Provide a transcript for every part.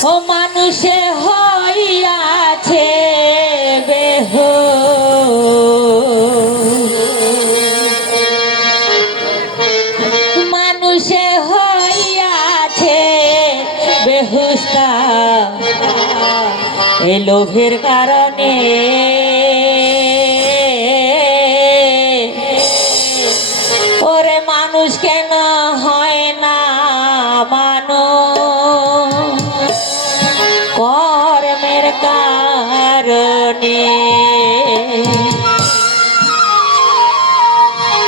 ও মানুষে হইয়াছে বেহ মানুষে হইয়াছে বেহুস্তা এ লোভের কারণে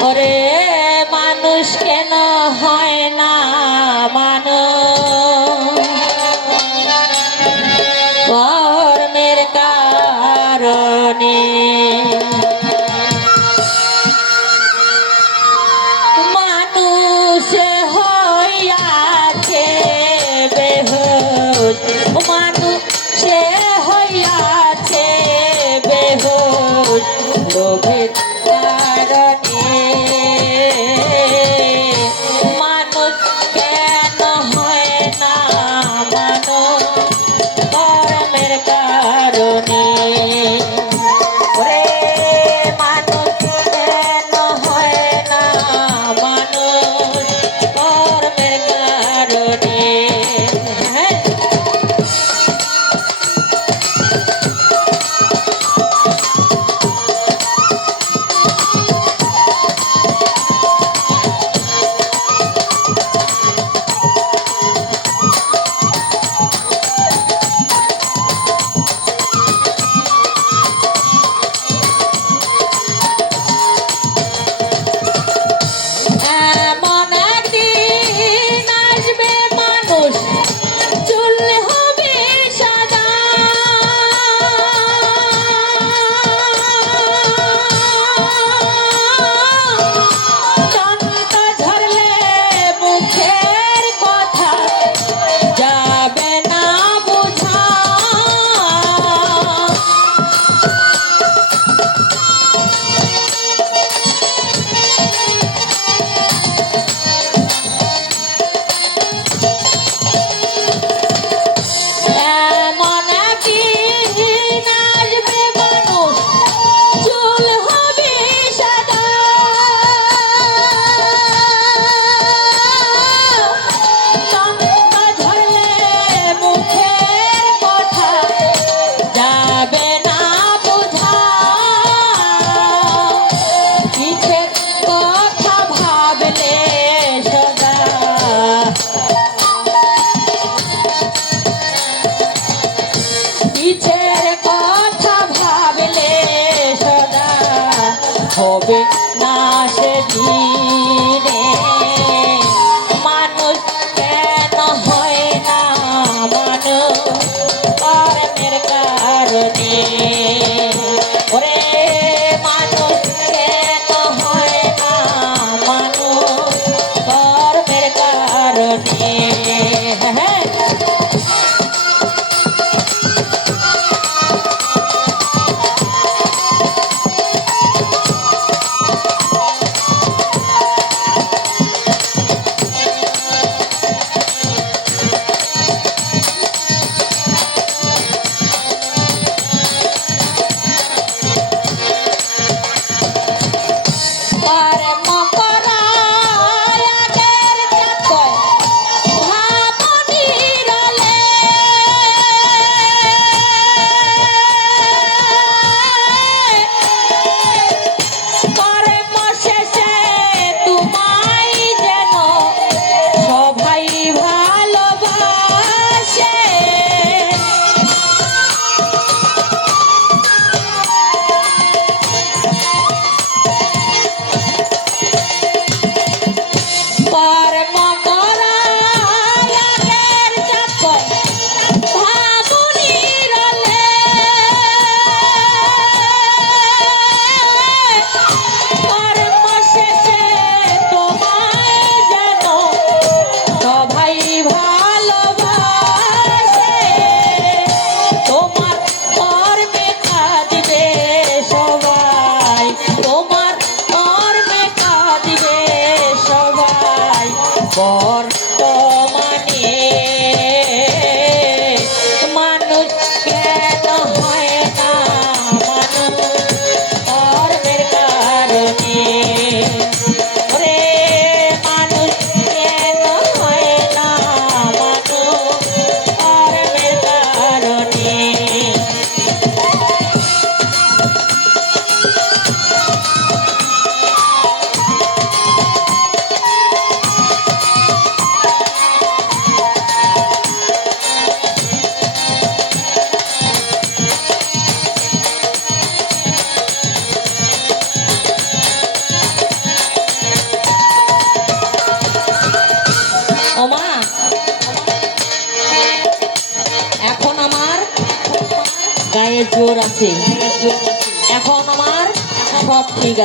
ওরে মানুষ কেন হয়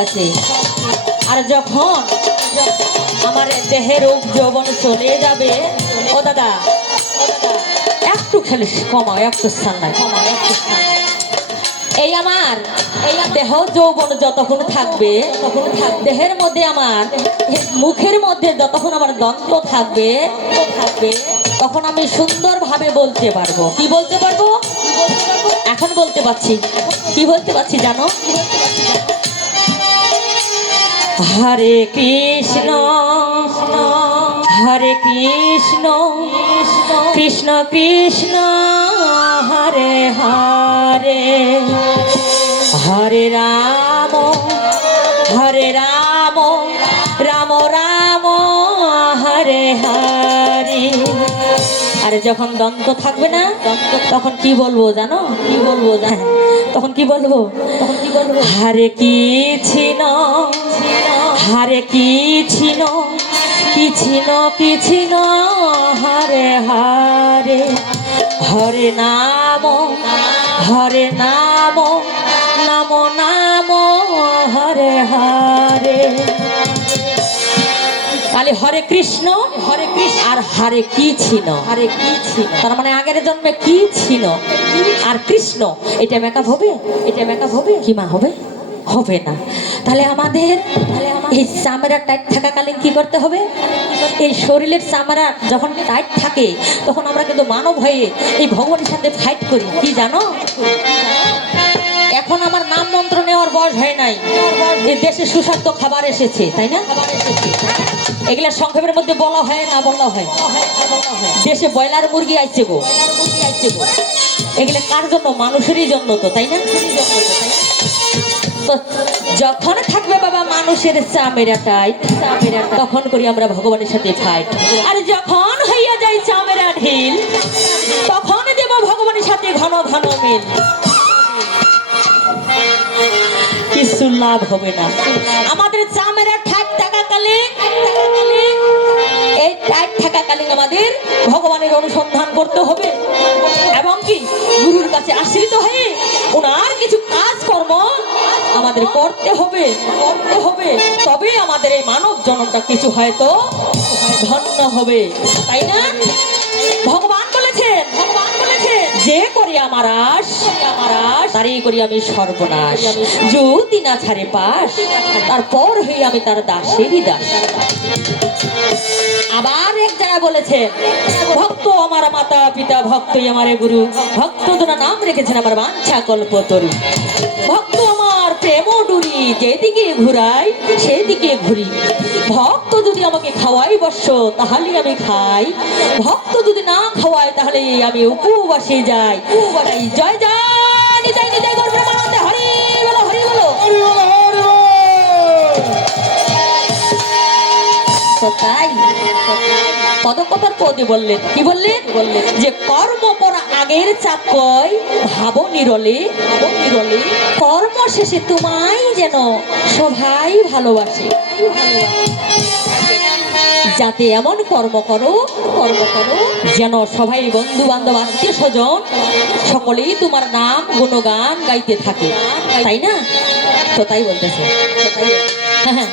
আছে। আর যখন আমার দেহের রোগ যৌবন চলে যাবে, ও দাদা, একটু খেলে কমাও, একটু স্থান নাই, কমাও, একটু এই আমার এই দেহ যৌবন যতক্ষণ থাকবে তখন দেহের মধ্যে আমার, মুখের মধ্যে যতক্ষণ আমার দন্ত থাকবে থাকবে, তখন আমি সুন্দরভাবে বলতে পারব। কি বলতে পারব? এখন বলতে পারছি। কি বলতে পারছি জানো? হরে কৃষ্ণ হরে কৃষ্ণ কৃষ্ণ কৃষ্ণ হরে হরে। হরে রাম হরে রাম রাম রাম হরে হরে। আরে যখন দন্ত থাকবে না দন্ত তখন কি বলব জানো? কি বলব জানো? তখন কি বলব? তখন কি বলব? হারে কি ছিল হারে কি ছিল? কি ছিল কি ছিল? হরে হরে হরে নাম হরে নাম নাম নাম হরে হরে তাহলে হরে কৃষ্ণ হরে কৃষ্ণ। আর হরে কি ছিল? হরে কি ছিল? তার মানে আগের জন্মে কি ছিল? আর কৃষ্ণ এটা মেকআপ হবে? এটা মেকআপ হবে? কি মা হবে? হবে না। তাহলে আমাদের এই চামড়া টাইট থাকাকালীন কি করতে হবে? এই শরীরের চামড়া যখন টাইট থাকে, তখন আমরা কিন্তু মানব হয়ে এই ভগবানের সাথে ফাইট করি। কি জানো? এখন আমার নাম মন্ত্র নেওয়ার বয়স হয় নাই। দেশে সুস্বাস্থ্য খাবার এসেছে, তাই না? এগুলা সংক্ষেপের মধ্যে বলা হয় না বলা হয়? দেশে ব্রয়লার মুরগি আইছে গো। এগুলো কার জন্য? মানুষেরই জন্য তো, তাই না? যখন থাকবে বাবা মানুষের চামেরাটাই তখন করি আমরা ভগবানের সাথে ফাইট আর যখন হইয়া যায় চামেরা ঢিল তখন দেব ভগবানের সাথে ঘন ঘন মিল। কিছু লাভ হবে না। আমাদের চামেরা ঠাক থাকাকালীন এই টাইট থাকাকালীন আমাদের ভগবানের অনুসন্ধান করতে হবে। এবং কি, গুরুর কাছে আশ্রিত হয়ে ওনার কিছু কাজকর্ম আমাদের করতে হবে করতে হবে। তবে আমাদের এই মানব জনমটা কিছু হয়তো ধন্য হবে। তাই না? ভগবান বলেছেন ভগবান বলেছেন, যে করি আমার আশ আমার আশ তারই করি আমি সর্বনাশ। যদি না ছাড়ে তারপর হই আমি তার দাসেরই দাস। আবার এক জায়গায় বলেছে ভক্ত আমার মাতা, পিতা, ভক্তই আমার গুরু। ভক্ত নাম রেখেছেন আমার বাঞ্ছা কল্পতরু। ভক্ত প্রেম ডুরি যেদিকে ঘুরাই সেদিকে ঘুরি। ভক্ত যদি আমাকে খাওয়াই বর্ষ তাহলে আমি খাই। ভক্ত যদি না খাওয়ায় তাহলে আমি উপবাসে যাই। উপবাসাই জয় জয় নিতাই নিতাই গর্ভে মানন্দে হরি বলো হরি বলো। তো তাই পদকথার পদে বললেন কি বললেন? বললেন? যে কর্ম পর আগের চাপ কয়, ভাব নিরলে নিরলে কর্ম শেষে তোমায় যেন সবাই ভালোবাসে। যাতে এমন কর্ম করো কর্ম করো, যেন সবাই বন্ধু বান্ধব আত্মীয় স্বজন সকলেই তোমার নাম, গুণগান গাইতে থাকে। তাই না? তো তাই বলতেছে। বলতেছে। হ্যাঁ।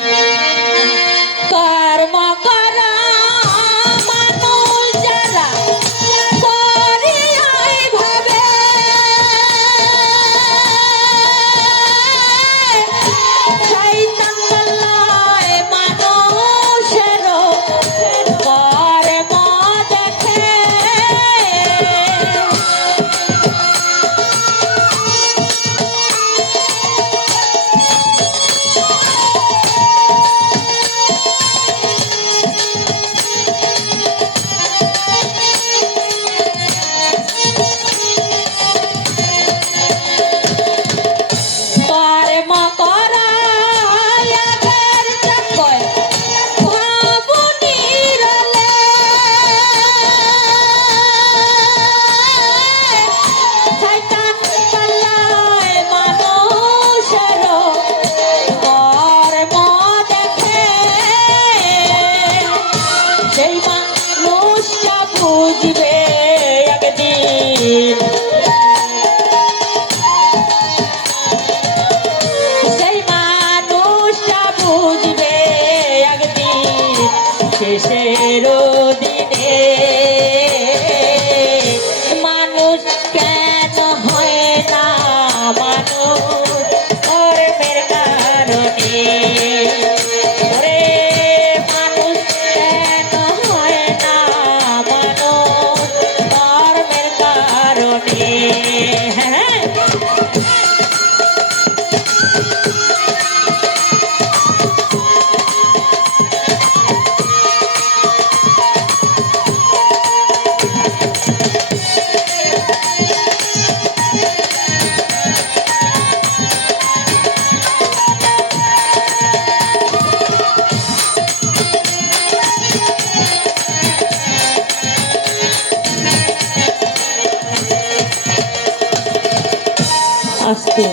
আস্তে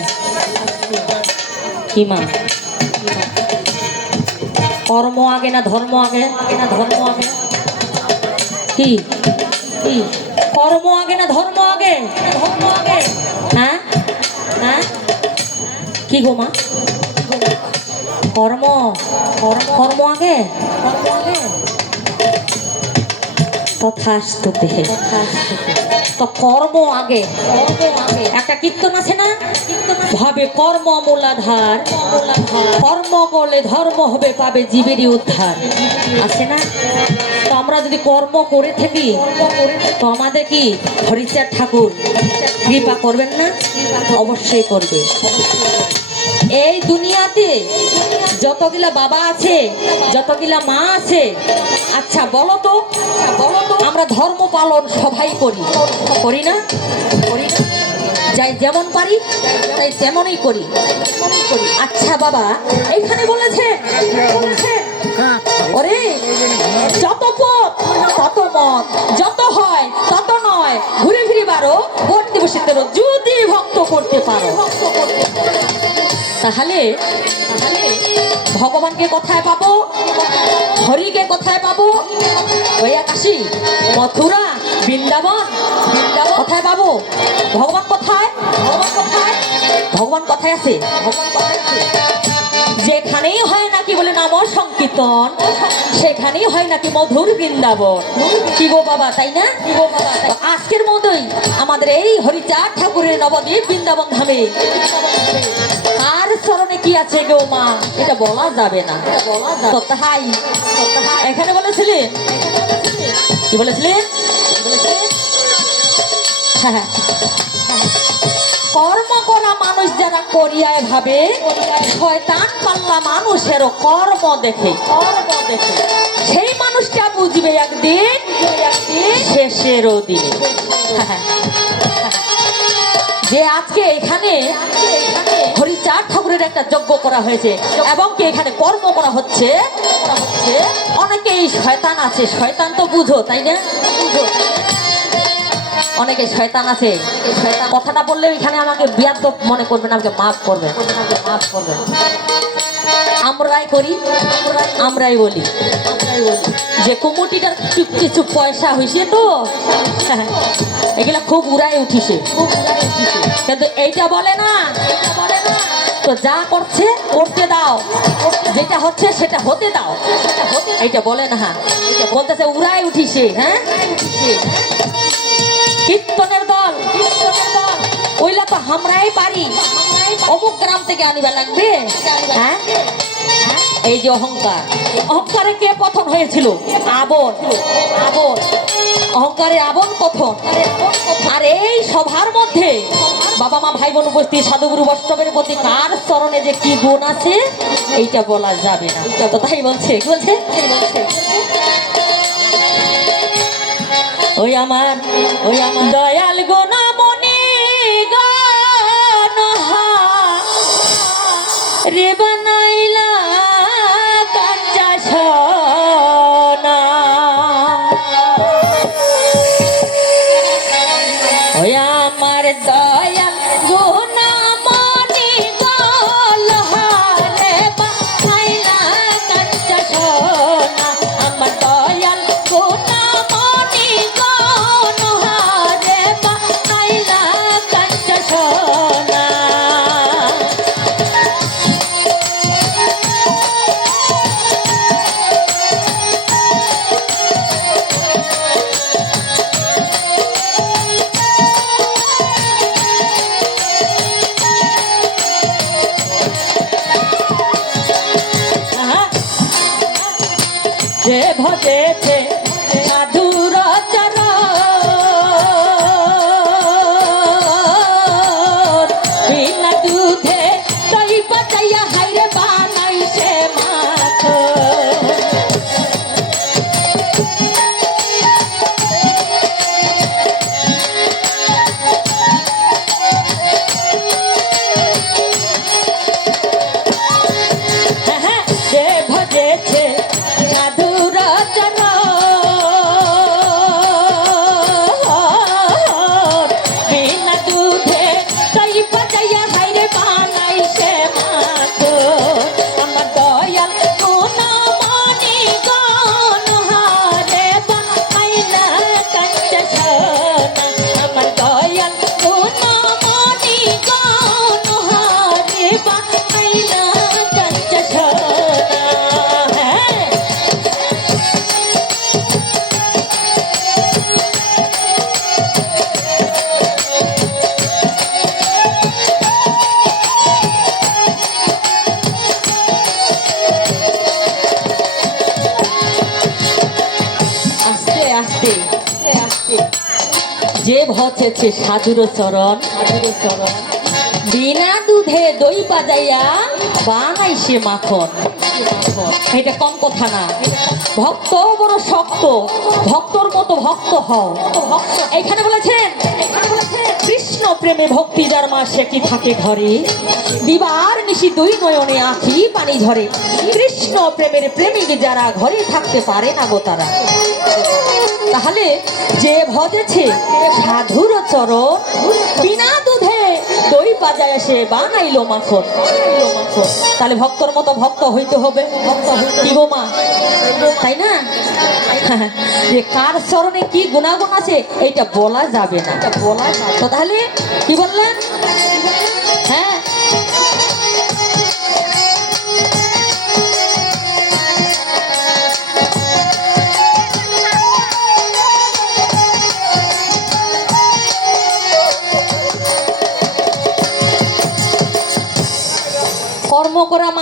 কি মা? কর্ম আগে না ধর্ম আগে? না ধর্ম আগে কি? কর্ম আগে না ধর্ম আগে? ধর্ম আগে হ্যাঁ? হ্যাঁ? কি গো মা? কর্ম? কর্ম কর্ম আগে? কর্ম আগে তথাস্তুতে তো কর্ম আগে। একটা কীর্তন আছে না? ভাবে কর্ম মূলাধার। কর্ম করলে ধর্ম হবে, পাবে জীবেরই উদ্ধার। আছে না? তো আমরা যদি কর্ম করে থাকি, তো আমাদের কি? হরিচার ঠাকুর, কৃপা করবেন না? অবশ্যই করবে। এই দুনিয়াতে যতগুলা বাবা আছে, যতগুলা মা আছে আচ্ছা বলো তো, আমরা ধর্ম পালন সবাই করি। করি না? করি না? যাই যেমন পারি, তাই তেমনই করি। আচ্ছা বাবা, এইখানে বলেছে ওরে, যত পথ তত মত যত হয়, তত নয়, ঘুরে ফিরে বারো ভর্তি বসে যদি ভক্ত করতে পারো। তাহলে তাহলে ভগবানকে কোথায় পাবো? হরিকে কোথায় পাবো? ওই আকাশি। মথুরা, বৃন্দাবন। বৃন্দাবন কোথায় পাবো? ভগবান কোথায়? ভগবান কোথায়? ভগবান কোথায় আছে ভগবান কোথায় আছে? সংকীর্তন সেখানেই হয় নাকি মধুর বৃন্দাবন? কি গো বাবা, তাই না? কি গো বাবা আজকের মতোই আমাদের এই হরিচাঁদ ঠাকুরের নবদ্বীপ বৃন্দাবন ধামে। কার চরণে কি আছে গো মা? এটা বলা যাবে না। তো তাহাই এখানে বলেছিলেন কি বলেছিলেন হ্যাঁ হ্যাঁ। কর্ম করা মানুষ যারা করিয়ায় ভাবে, শয়তান পাল্লা মানুষেরও কর্ম দেখে কর্ম দেখে। সেই মানুষটা বুঝবে একদিন, শেষেরও দিনে। যে আজকে এখানে হরিচার ঠাকুরের একটা যজ্ঞ করা হয়েছে এবং কি এখানে কর্ম করা হচ্ছে, অনেকেই শয়তান আছে। শয়তান তো বুঝো, তাই না? বুঝো। অনেকে শয়তান আছে। কথাটা বললে এখানে আমাকে বিয়াদ্দ মনে করবেন আমাকে মাফ করবেন মাফ করবেন আমরাই করি, আমরাই বলি। যে কুমুটিটার কিছু পয়সা হয়েছে তো, এগুলা খুব উড়াই উঠিছে। কিন্তু এইটা বলে না, তো যা করছে, করতে দাও। যেটা হচ্ছে, সেটা হতে দাও। এইটা বলে না। হ্যাঁ বলতেছে উড়াই উঠিছে হ্যাঁ? কীর্তনের দল ওইলা তো আমরাই পারি। অমুক গ্রাম থেকে আনিবা লাগবে। হ্যাঁ? এই যে অহংকার। অহংকারে কে পতন হয়েছিল? আবন আবন অহংকারে আবন পথন আর এই সভার মধ্যে বাবা মা ভাই বোন উপস্থিত, সাধুগুরু বৈষ্ণবের প্রতি কার চরণে যে কি গুণ আছে, এইটা বলা যাবে না। তো তাই বলছে। কি বলছে? ওই আমার ওই আমার দয়াল গুণামণি গানহা রে বানাইলা ভচেছে সাধুর চরণ সাধুর চরণ। বিনা দুধে দই বাজাইয়া বানাই সে মাখন। এটা কম কথা না। ভক্ত বড় শক্ত, ভক্তর মতো ভক্ত হও। ভক্ত এখানে বলেছেন, কৃষ্ণ প্রেমে ভক্তি যার মা সে কি থাকে ঘরে? বিবার নিশি দুই নয়নে আখি পানি ঝরে কৃষ্ণ প্রেমের প্রেমিক যারা ঘরে থাকতে পারে না গো তারা। তাহলে যে ভজেছে সাধুর চরণ, বিনা দুধে দই বাজায় সে বানাইলো মাখন। তাহলে ভক্তর মতো ভক্ত হইতে হবে। ভক্ত কি মা? তাই না? যে কার চরণে কি গুণাগুণ আছে, এইটা বলা যাবে না। এটা বলা তাহলে কি বললেন?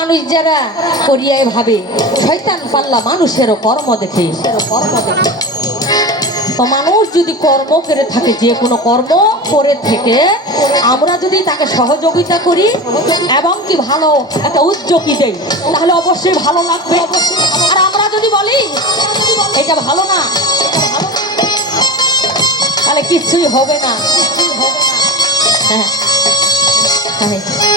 মানুষ যারা করিয়াই ভাবে শয়তান পাল্লা মানুষেরও কর্ম দেখে। কর্ম দেখে তো মানুষ যদি কর্ম করে থাকে যে কোনো কর্ম করে থেকে আমরা যদি তাকে সহযোগিতা করি এবং কি ভালো একটা উদ্যোগী দেই তাহলে অবশ্যই ভালো লাগবে। আর আমরা যদি বলি এটা ভালো না এটা ভালো না, তাহলে কিছুই হবে না। হ্যাঁ হ্যাঁ